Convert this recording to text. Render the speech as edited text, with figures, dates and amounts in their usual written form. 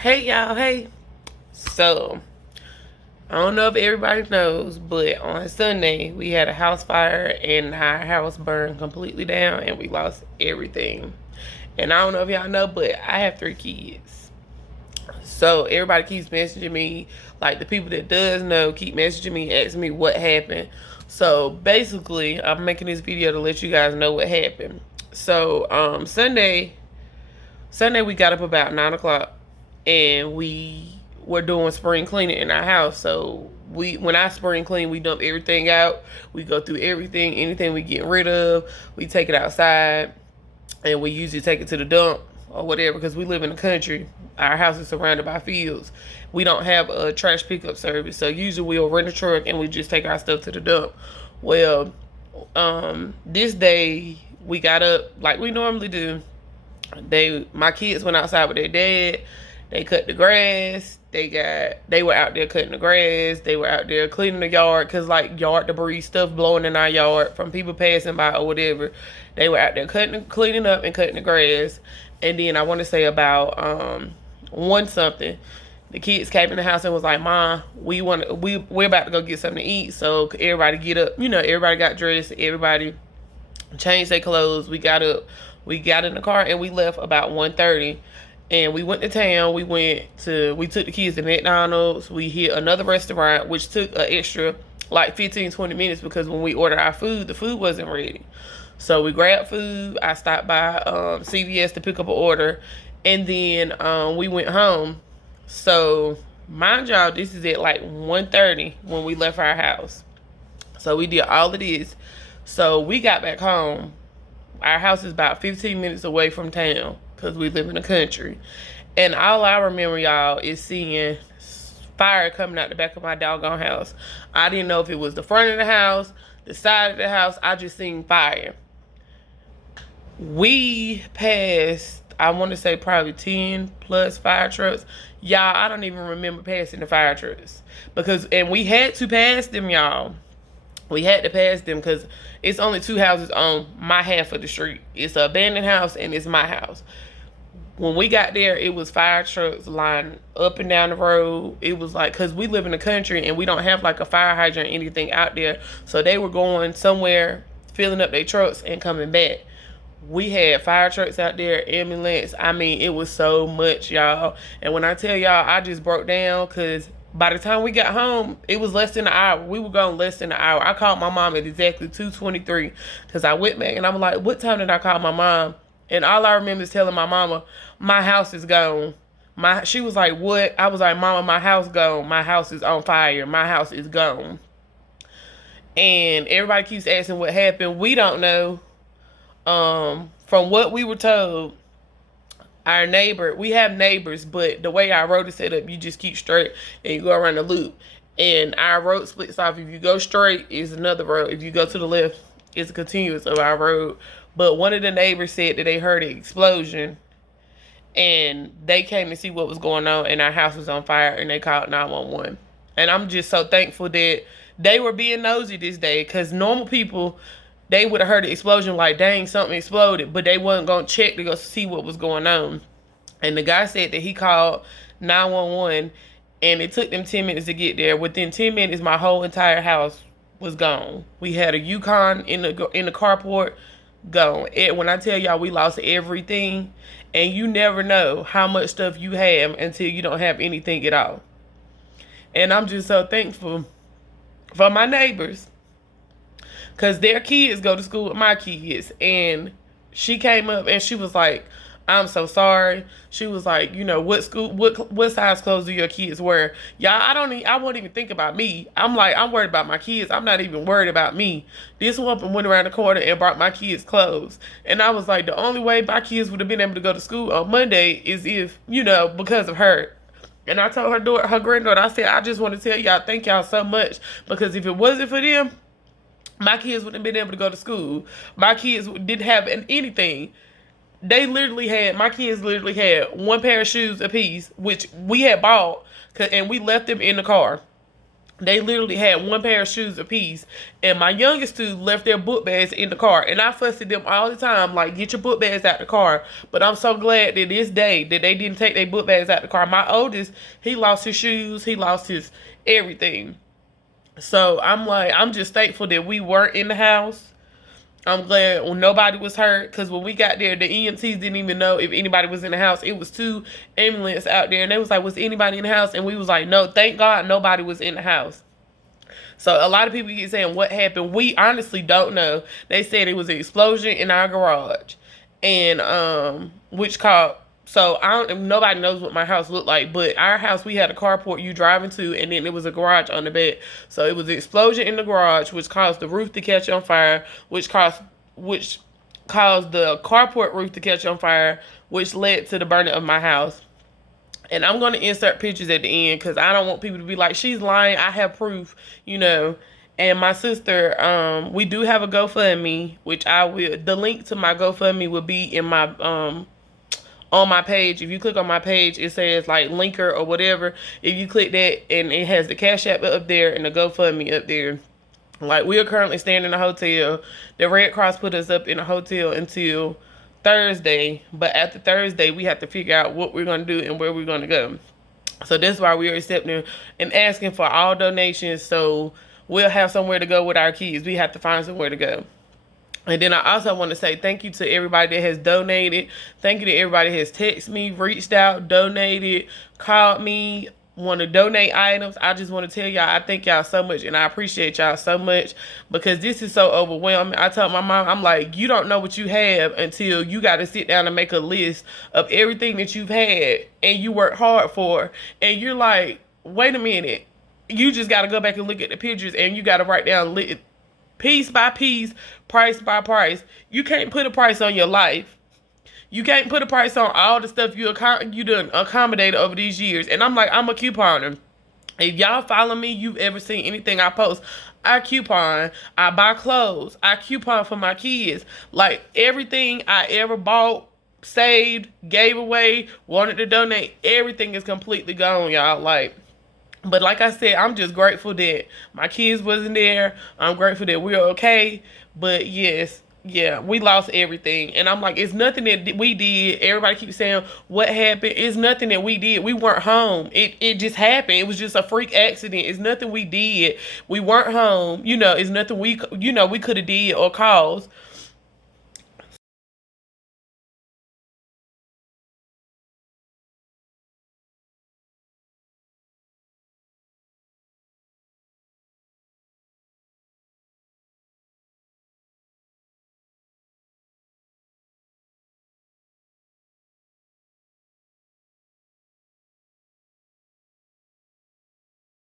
Hey y'all, hey. So, I don't know if everybody knows, but on Sunday we had a house fire and our house burned completely down and we lost everything. And I don't know if y'all know, but I have 3 kids. So everybody keeps messaging me, like the people that does know keep messaging me, asking me what happened. So basically, I'm making this video to let you guys know what happened. So Sunday we got up about 9 o'clock and we were doing spring cleaning in our house. So when I spring clean, we dump everything out. We go through everything, anything we get rid of, we take it outside, and we usually take it to the dump or whatever because we live in the country. Our house is surrounded by fields. We don't have a trash pickup service, so usually we'll rent a truck and we just take our stuff to the dump. Well, this day we got up like we normally do. My kids went outside with their dad. They cut the grass. They were out there cutting the grass. They were out there cleaning the yard because like yard debris, stuff blowing in our yard from people passing by or whatever. They were out there cleaning up and cutting the grass. And then I want to say about one something. The kids came in the house and was like, "Mom, we're about to go get something to eat." So everybody get up. Everybody got dressed. Everybody changed their clothes. We got up. We got in the car and we left about 1:30. And we went to town. We took the kids to McDonald's. We hit another restaurant, which took an extra like 15-20 minutes because when we ordered our food, the food wasn't ready. So we grabbed food. I stopped by CVS to pick up an order. And then we went home. So mind y'all, this is at like 1:30 when we left our house. So we did all of this. So we got back home. Our house is about 15 minutes away from town because we live in the country. And all I remember, y'all, is seeing fire coming out the back of my doggone house. I didn't know if it was the front of the house, the side of the house. I just seen fire. We passed, I want to say probably 10 plus fire trucks. Y'all, I don't even remember passing the fire trucks. And we had to pass them, y'all. We had to pass them because it's only 2 houses on my half of the street. It's an abandoned house and it's my house. When we got there, it was fire trucks lined up and down the road. It was like, because we live in the country and we don't have like a fire hydrant or anything out there. So they were going somewhere, filling up their trucks and coming back. We had fire trucks out there, ambulance. I mean, it was so much, y'all. And when I tell y'all, I just broke down because by the time we got home, it was less than an hour. We were gone less than an hour. I called my mom at exactly 2:23 because I went back and I'm like, what time did I call my mom? And all I remember is telling my mama, my house is gone. She was like, what? I was like, Mama, my house gone. My house is on fire. My house is gone. And everybody keeps asking what happened. We don't know. From what we were told, our neighbor, we have neighbors, but the way our road is set up, you just keep straight and you go around the loop. And our road splits off. If you go straight, is another road. If you go to the left, it's a continuous of our road. But one of the neighbors said that they heard an explosion and they came to see what was going on and our house was on fire and they called 911. And I'm just so thankful that they were being nosy this day because normal people, they would have heard the explosion like, dang, something exploded, but they wasn't going to check to go see what was going on. And the guy said that he called 911 and it took them 10 minutes to get there. Within 10 minutes, my whole entire house was gone. We had a Yukon in the carport, gone. And when I tell y'all we lost everything, and you never know how much stuff you have until you don't have anything at all. And I'm just so thankful for my neighbors because their kids go to school with my kids. And she came up and she was like, I'm so sorry. She was like, what size clothes do your kids wear? Y'all, I won't even think about me. I'm like, I'm worried about my kids. I'm not even worried about me. This woman went around the corner and brought my kids clothes. And I was like, the only way my kids would have been able to go to school on Monday is if, because of her. And I told her granddaughter, I said, I just want to tell y'all, thank y'all so much. Because if it wasn't for them, my kids wouldn't have been able to go to school. My kids didn't have anything. My kids literally had one pair of shoes apiece, which we had bought, and we left them in the car. They literally had one pair of shoes apiece, and my youngest two left their book bags in the car. And I fussed at them all the time, like, get your book bags out the car. But I'm so glad that this day that they didn't take their book bags out the car. My oldest, he lost his shoes, he lost his everything. So I'm like, I'm just thankful that we weren't in the house. I'm glad when nobody was hurt, because when we got there, the EMTs didn't even know if anybody was in the house. It was two ambulance out there, and they was like, was anybody in the house? And we was like, no, thank God nobody was in the house. So a lot of people keep saying what happened. We honestly don't know. They said it was an explosion in our garage, and which caused. So I don't. Nobody knows what my house looked like, but our house, we had a carport you drive into, and then there was a garage on the back. So it was an explosion in the garage, which caused the roof to catch on fire, which caused the carport roof to catch on fire, which led to the burning of my house. And I'm going to insert pictures at the end because I don't want people to be like, she's lying. I have proof, you know. And my sister, we do have a GoFundMe, which I will, the link to my GoFundMe will be in my, on my page. If you click on my page, it says like linker or whatever. If you click that, and it has the Cash App up there and the GoFundMe up there. Like, we are currently staying in a hotel. The Red Cross put us up in a hotel until Thursday, but after Thursday we have to figure out what we're going to do and where we're going to go. So that's why we are accepting and asking for all donations, so we'll have somewhere to go with our kids. We have to find somewhere to go. And then I also want to say thank you to everybody that has donated. Thank you to everybody that has texted me, reached out, donated, called me, want to donate items. I just want to tell y'all, I thank y'all so much, and I appreciate y'all so much, because this is so overwhelming. I told my mom, I'm like, you don't know what you have until you got to sit down and make a list of everything that you've had and you work hard for, and you're like, wait a minute, you just got to go back and look at the pictures, and you got to write down piece by piece, price by price. You can't put a price on your life. You can't put a price on all the stuff you done accommodated over these years. And I'm like, I'm a couponer. If y'all follow me, you've ever seen anything I post, I coupon. I buy clothes. I coupon for my kids. Like, everything I ever bought, saved, gave away, wanted to donate, everything is completely gone, y'all. Like, but like I said, I'm just grateful that my kids wasn't there. I'm grateful that we're okay. But yes, yeah, we lost everything. And I'm like, it's nothing that we did. Everybody keeps saying, what happened? It's nothing that we did. We weren't home. It just happened. It was just a freak accident. It's nothing we did. We weren't home. You know, it's nothing we could have did or caused.